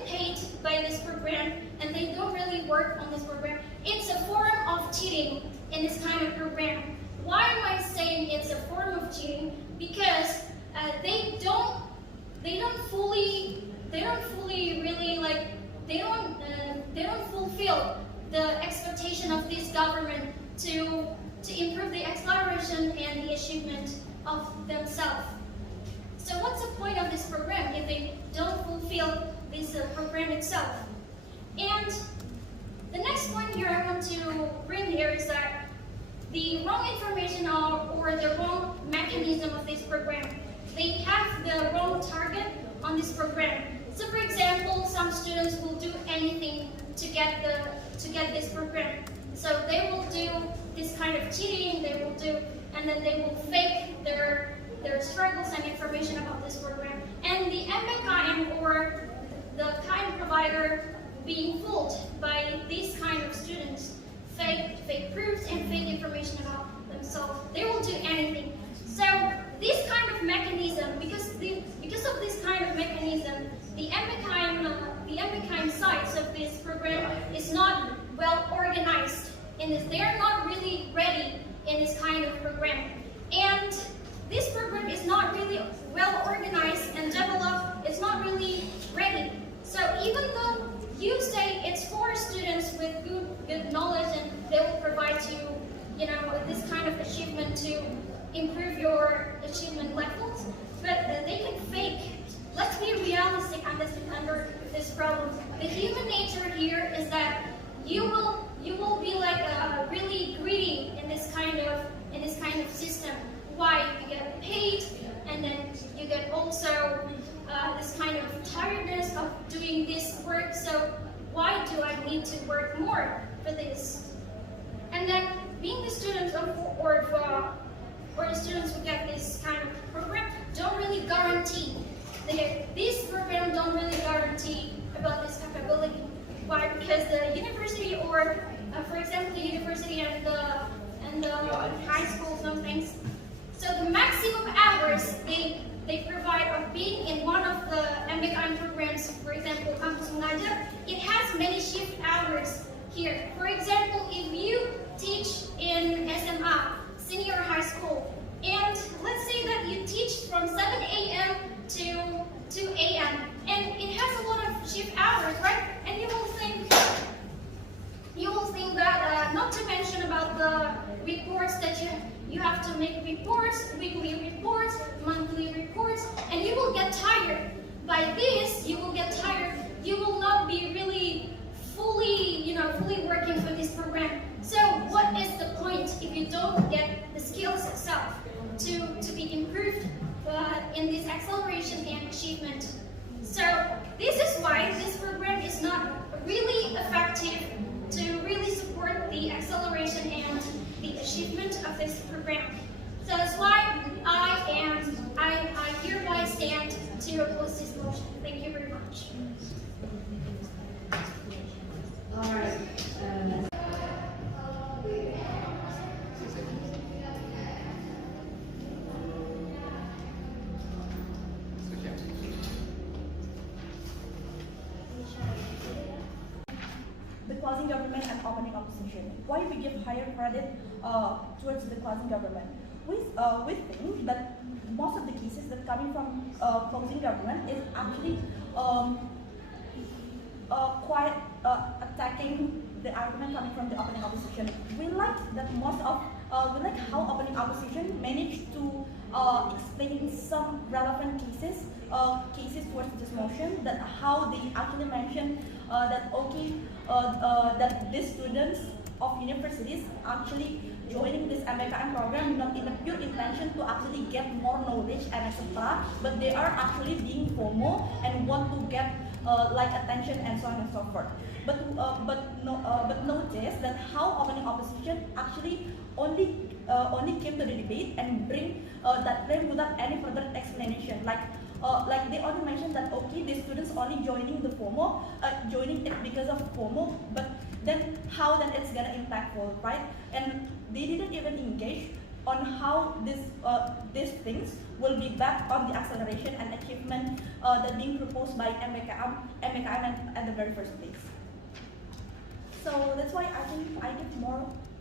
paid by this program and they don't really work on this program, it's a form of cheating in this kind of program. Why am I saying it's a form of cheating? Because they don't fulfill the expectation of this government to improve the acceleration and the achievement of themselves. So what's the point of this program if they don't fulfill this program itself? And the next point here I want to bring here is that the wrong information or the wrong mechanism of this program. They have the wrong target on this program. So for example, some students will do anything to get this program. So they will do this kind of cheating, and then they will fake their struggles and information about this program. And the MBKM or the KM provider being fooled by these kind of students, fake proofs and fake information about themselves. They will do anything. So this kind of mechanism, because of this kind of mechanism, the MBKM sites of this program is not well organized in this. They are not really ready in this kind of program. And this program is not really well organized and developed. It's not really ready. So even though you say it's for students with good knowledge and they will provide you this kind of achievement to improve your achievement levels, but they can fake. Let's be realistic under this problem. The human nature here is that you will be like really greedy in this kind of system. Why? You get paid, and then you get also this kind of tiredness of doing this work. So why do I need to work more for this? And then being the students or the students who get this kind of program don't really guarantee. This program don't really guarantee about this capability. Why? Because the university or, for example, the university and the high school, some things. So the maximum hours they provide of being in one of the MBKM programs, for example, Kampus Mengajar, it has many shift hours here. For example, if you teach in SMA, senior high school, and let's say that you teach from 7 a.m. to have to make reports, weekly reports, monthly reports, and you will get tired. By this, you will get tired. You will not be really fully working for this program. So what is the point if you don't get the skills itself to be improved in this acceleration and achievement? So this is why this program is not really effective to really support the acceleration and the achievement of this program. So that's why I hereby stand to oppose this motion. Thank you very much. All right. The closing government and opening opposition. Why we give higher credit towards the closing government? We think that most of the cases that coming from closing government is actually quite attacking the argument coming from the opening opposition. We like that we like how opening opposition managed to explain some relevant cases towards this motion, that how they actually mentioned that that these students of universities actually joining this MBKM program not in a pure intention to actually get more knowledge and etc., but they are actually being FOMO and want to get like attention and so on and so forth. But notice that how opening opposition actually only came to the debate and bring that claim without any further explanation. Like they only mentioned that okay, the students only joining the FOMO, joining it because of FOMO, but then how then it's gonna impactful, right? And they didn't even engage on how these things will be back on the acceleration and achievement that being proposed by MBKM at the very first place. So that's why I think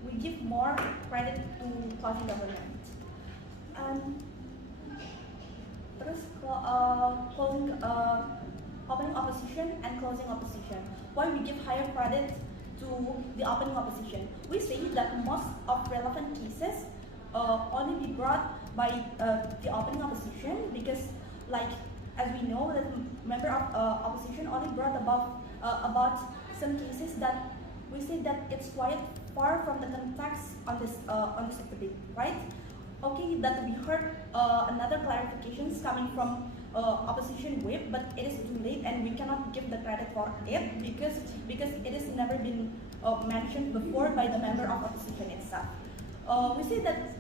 we give more credit to quasi government. Terus opening opposition and closing opposition. Why we give higher credit to the opening opposition? We say that most of relevant cases only be brought by the opening opposition because, like, as we know, that member of opposition only brought about some cases that we say that it's quite far from the context on this debate, right? Okay, that we heard another clarifications coming from opposition whip, but it is too late and we cannot give the credit for it because it has never been mentioned before by the member of opposition itself. We say that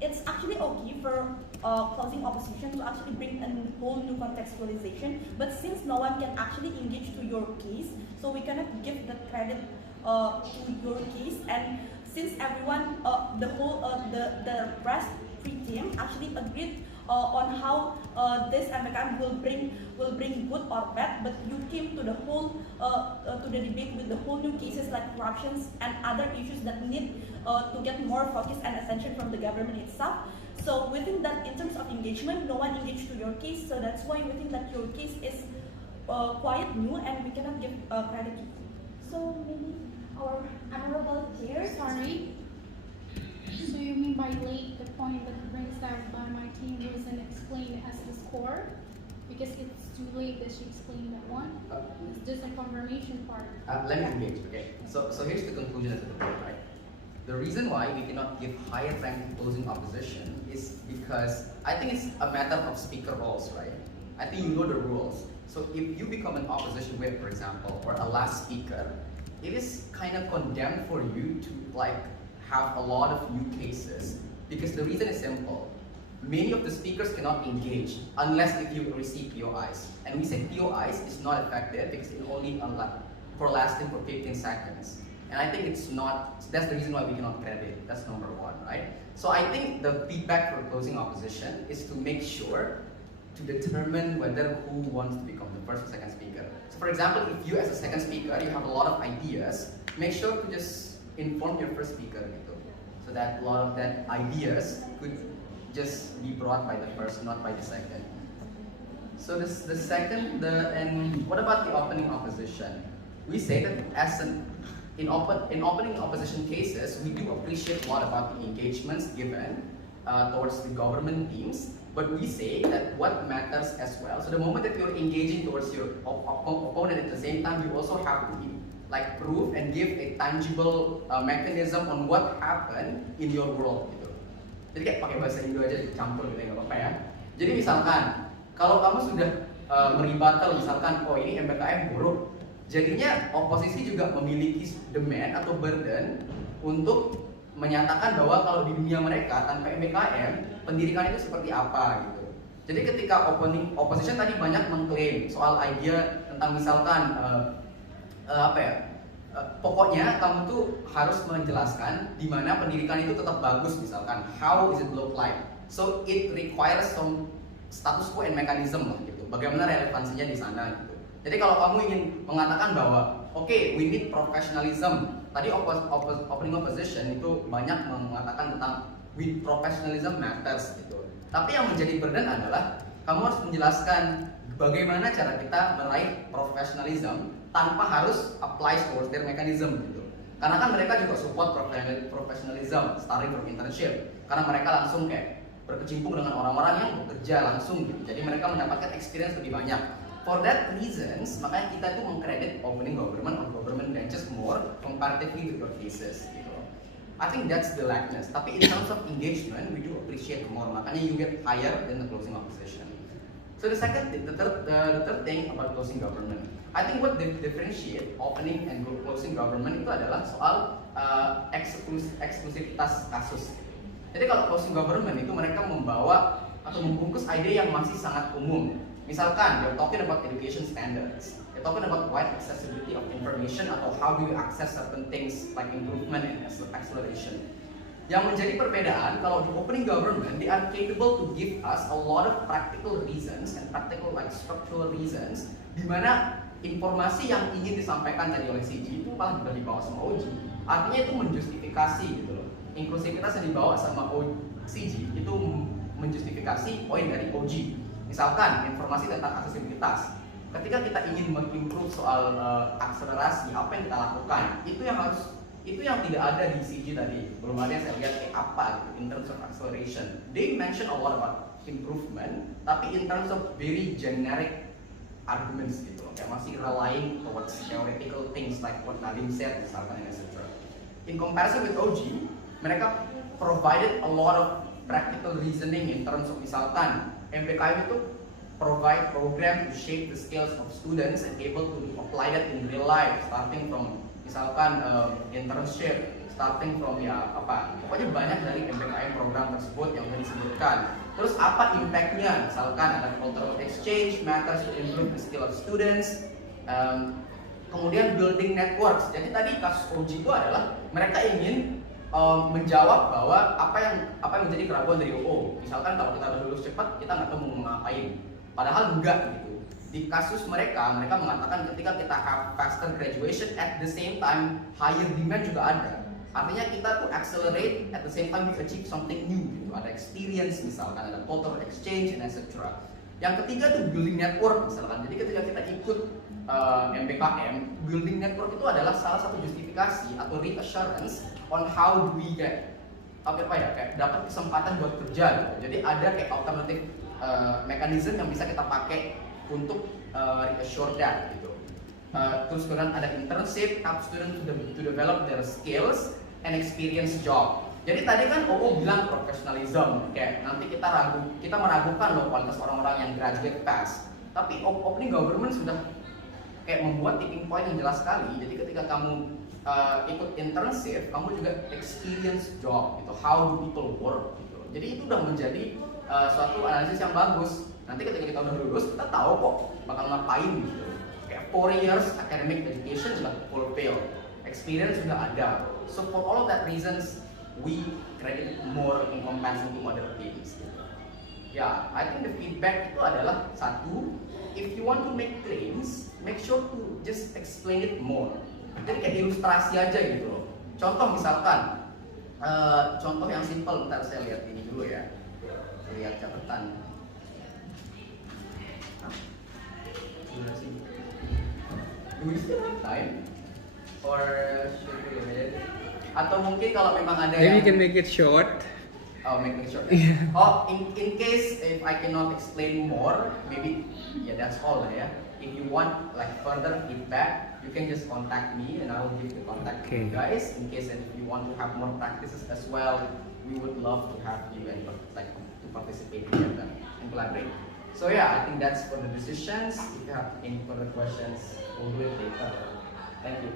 it's actually okay for closing opposition to actually bring a whole new contextualization, but since no one can actually engage to your case, so we cannot give the credit to your case. And since everyone, the rest three team actually agreed on how this MBKM will bring good or bad, but you came to the whole to the debate with the whole new cases like corruptions and other issues that need to get more focus and attention from the government itself. So we think that in terms of engagement, no one engaged to your case, so that's why we think that your case is quite new and we cannot give credit to you. So maybe our honorable chair. Sorry. So you mean by late the point that brings out by my team wasn't explained as the score? Because it's too late that she explained that one? It's just a confirmation part. Let me engage, okay? So here's the conclusion of the debate, right? The reason why we cannot give higher rank to closing opposition is because I think it's a matter of speaker roles, right? I think you know the rules. So if you become an opposition whip, for example, or a last speaker, it is kind of condemned for you to like have a lot of new cases, because the reason is simple. Many of the speakers cannot engage unless if you receive POIs. And we say POIs is not effective because it only for lasting for 15 seconds. And I think it's not, that's the reason why we cannot credit. That's number one, right? So I think the feedback for closing opposition is to make sure to determine whether who wants to become the first or second speaker. So for example, if you as a second speaker, you have a lot of ideas, make sure to just inform your first speaker gitu. So that a lot of that ideas could just be brought by the first, not by the second. So the second, and what about the opening opposition? We say that as an in opening opposition cases, we do appreciate a lot about the engagements given towards the government teams, but we say that what matters as well. So the moment that you're engaging towards your opponent at the same time, you also have to like prove and give a tangible mechanism on what happened in your world gitu. Jadi kayak pakai bahasa Indo aja dicampur gitu, nggak apa-apa ya. Jadi misalkan kalau kamu sudah meribatal misalkan, oh ini MBKM buruk, jadinya oposisi juga memiliki demand atau burden untuk menyatakan bahwa kalau di dunia mereka tanpa MBKM pendidikan itu seperti apa gitu. Jadi ketika opposition tadi banyak mengklaim soal idea tentang misalkan pokoknya kamu tuh harus menjelaskan di mana pendidikan itu tetap bagus misalkan, how is it look like, so it requires some status quo and mechanism lah gitu. Bagaimana relevansinya di sana gitu. Jadi kalau kamu ingin mengatakan bahwa we need professionalism, tadi opening opposition itu banyak mengatakan tentang with professionalism matters gitu. Tapi yang menjadi burden adalah kamu harus menjelaskan bagaimana cara kita meraih professionalism tanpa harus apply towards their mechanism gitu. Karena kan mereka juga support professionalism starting from internship, karena mereka langsung kayak berkecimpung dengan orang-orang yang bekerja langsung gitu. Jadi mereka mendapatkan experience lebih banyak. For that reasons, makanya kita tuh mengkredit opening government or government branches more comparatively with your cases gitu. I think that's the lackness. Tapi in terms of engagement, we do appreciate more. Makanya you get higher than the closing opposition. So the third thing about closing government, I think what differentiate opening and closing government itu adalah soal eksklusivitas kasus. Jadi kalau closing government itu mereka membawa atau membungkus ide yang masih sangat umum. Misalkan, they're talking about education standards, they're talking about wide accessibility of information atau how do you access certain things like improvement and acceleration. Yang menjadi perbedaan, kalau di opening government, they are capable to give us a lot of practical reasons and practical like structural reasons, di mana informasi yang ingin disampaikan tadi oleh CG itu malah sudah dibawa sama OG. Artinya itu menjustifikasi gitu loh. Inklusivitas yang dibawa sama CG itu menjustifikasi poin dari OG. Misalkan informasi tentang aksesibilitas. Ketika kita ingin mengimprove soal akselerasi, apa yang kita lakukan? Itu yang tidak ada di CG tadi. Belum ada yang saya lihat kayak apa gitu, in terms of acceleration. They mention a lot about improvement, tapi in terms of very generic arguments gitu loh. Kayak masih relying towards theoretical things like what Nadim said misalkan, etc. In comparison with OG, mereka provided a lot of practical reasoning in terms of misalkan MBKM itu provide program to shape the skills of students and able to apply that in real life, starting from misalkan internship, starting from pokoknya banyak dari MBKM program tersebut yang sudah disebutkan. Terus apa impactnya? Misalkan ada cultural exchange, matters to improve the skill of students, kemudian building networks. Jadi tadi kasus OG itu adalah mereka ingin menjawab bahwa apa yang menjadi keraguan dari OO. Misalkan kalau kita udah lulus cepat, kita nggak tahu mau ngapain. Padahal enggak gitu. Di kasus mereka mengatakan ketika kita have faster graduation, at the same time higher demand juga ada. Artinya kita tuh accelerate, at the same time we achieve something new gitu. Ada experience misalkan, ada cultural exchange and etc. Yang ketiga tuh building network misalkan. Jadi ketika kita ikut MBKM, building network itu adalah salah satu justifikasi atau reassurance on how do we get kayak dapat kesempatan buat kerja gitu. Jadi ada kayak alternative mechanism yang bisa kita pakai untuk reassure that gitu. Terus kemudian ada internship, help students to develop their skills and experience job. Jadi tadi kan OO bilang professionalism, kayak nanti kita meragukan loh kualitas orang-orang yang graduate fast. Tapi opening government sudah kayak membuat tipping point yang jelas sekali. Jadi ketika kamu ikut internship, kamu juga experience job gitu, how do people work gitu. Jadi itu udah menjadi suatu analisis yang bagus. Nanti ketika kita udah lulus, kita tahu kok bakal ngapain gitu. Kayak 4 years academic education sudah fulfill, experience sudah ada. So for all of that reasons, we credit more in comparison to other things. Ya, I think the feedback itu adalah satu, if you want to make claims, make sure to just explain it more. Jadi kayak ilustrasi aja gitu loh. Contoh misalkan, contoh yang simple, bentar saya lihat ini dulu ya. Lihat catatan. Do we still have time? Or should we limit it? Atau mungkin kalau memang ada Maybe you yang can make it short. Oh, make it short. Yeah. Oh, in case if I cannot explain more, maybe that's all lah ya. If you want like further feedback, you can just contact me and I will give the contact to you guys. In case if you want to have more practices as well, we would love to have you and like to participate together and collaborate. So yeah, I think that's for the decisions. If you have any further questions, we'll do it later. Thank you.